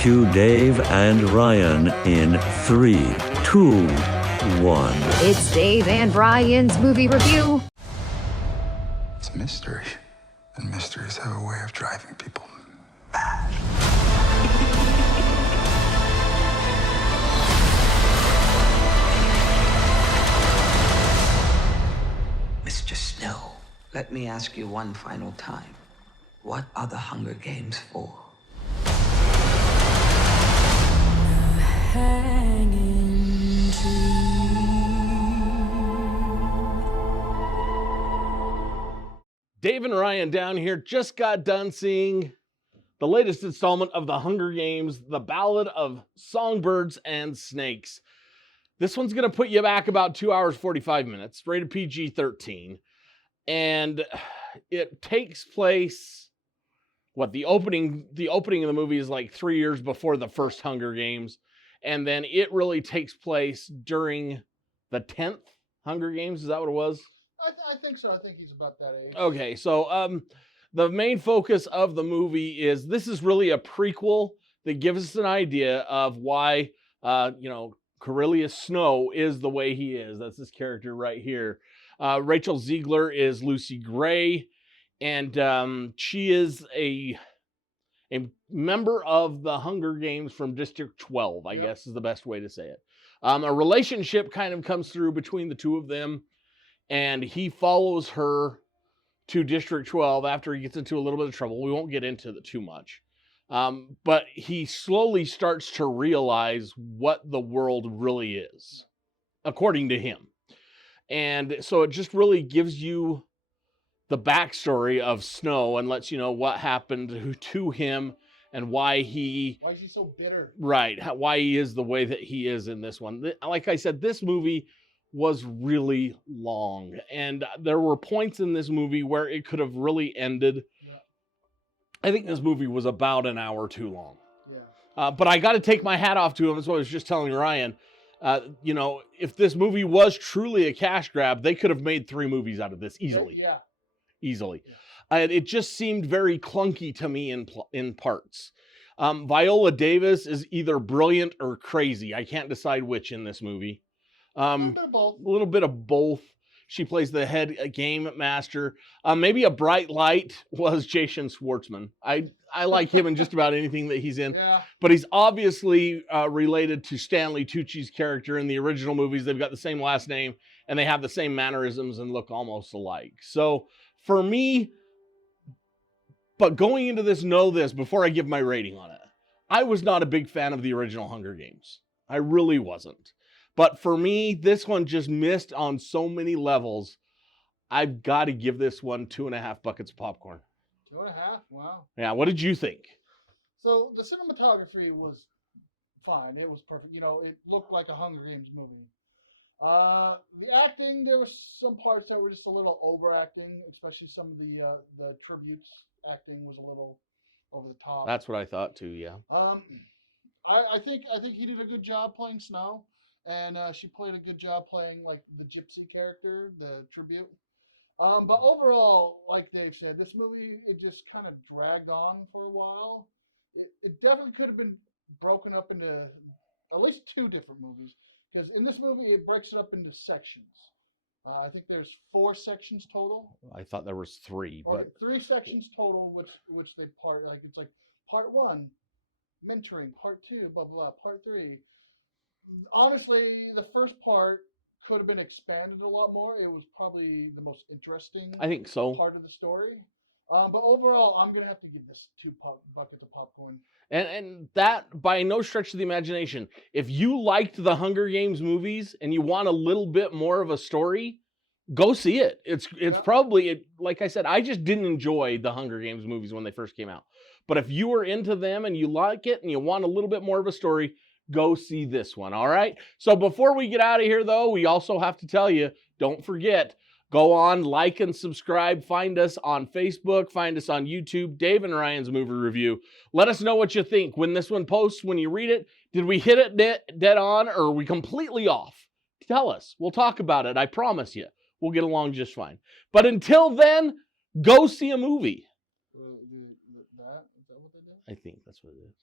Cue Dave and Ryan in 3, 2, 1. It's Dave and Ryan's movie review. It's a mystery, and mysteries have a way of driving people mad. Mr. Snow, let me ask you one final time. What are the Hunger Games for? Hanging tree. Dave and Ryan down here just got done seeing the latest installment of the Hunger Games, the Ballad of Songbirds and Snakes. This one's going to put you back about 2 hours, 45 minutes, rated PG-13. And it takes place, the opening of the movie is like 3 years before the first Hunger Games. And then it really takes place during the 10th Hunger Games. Is that what it was? I think so. I think he's about that age. Okay, so the main focus of the movie is this is really a prequel that gives us an idea of why, Coriolanus Snow is the way he is. That's this character right here. Rachel Ziegler is Lucy Gray, and she is a member of the Hunger Games from District 12, I guess is the best way to say it. A relationship kind of comes through between the two of them, and he follows her to District 12 after he gets into a little bit of trouble. We won't get into it too much. But he slowly starts to realize what the world really is, according to him. And so it just really gives you the backstory of Snow and lets you know what happened to him and why is he so bitter? Right, why he is the way that he is in this one. Like I said, this movie was really long, and there were points in this movie where it could have really ended. Yeah. I think this movie was about an hour too long. Yeah. But I got to take my hat off to him. That's what I was just telling Ryan. If this movie was truly a cash grab, they could have made 3 movies out of this easily. Yeah. Easily. Yeah. It just seemed very clunky to me in parts. Viola Davis is either brilliant or crazy. I can't decide which in this movie. A little bit of both. She plays the head game master. Maybe a bright light was Jason Schwartzman. I like him in just about anything that he's in. Yeah. But he's obviously related to Stanley Tucci's character in the original movies. They've got the same last name, and they have the same mannerisms and look almost alike. So for me, but going into this, know this before I give my rating on it. I was not a big fan of the original Hunger Games. I really wasn't. But for me, this one just missed on so many levels. I've got to give this one 2.5 buckets of popcorn. 2.5? Wow. Yeah, what did you think? So the cinematography was fine. It was perfect. It looked like a Hunger Games movie. The acting, there were some parts that were just a little overacting, especially some of the tributes acting was a little over the top. That's what I thought too, yeah. I think he did a good job playing Snow. And she played a good job playing like the gypsy character, the tribute. But overall, like Dave said, this movie, it just kind of dragged on for a while. It definitely could have been broken up into at least 2 different movies. Because in this movie, it breaks it up into sections. I think there's 4 sections total. I thought there was 3. Or but 3 sections total, which they part, like it's like part 1, mentoring, part 2, blah, blah, blah, part 3. Honestly, the first part could have been expanded a lot more. It was probably the most interesting I think so. part of the story. But overall, I'm going to have to give this 2 buckets of popcorn. And that, by no stretch of the imagination, if you liked the Hunger Games movies and you want a little bit more of a story, go see it. It's probably, like I said, I just didn't enjoy the Hunger Games movies when they first came out. But if you were into them and you like it and you want a little bit more of a story, go see this one, all right? So before we get out of here, though, we also have to tell you, don't forget, go on, like and subscribe. Find us on Facebook. Find us on YouTube. Dave and Ryan's Movie Review. Let us know what you think. When this one posts, when you read it, did we hit it dead on or are we completely off? Tell us. We'll talk about it. I promise you. We'll get along just fine. But until then, go see a movie. Is that what they did? I think that's what it is.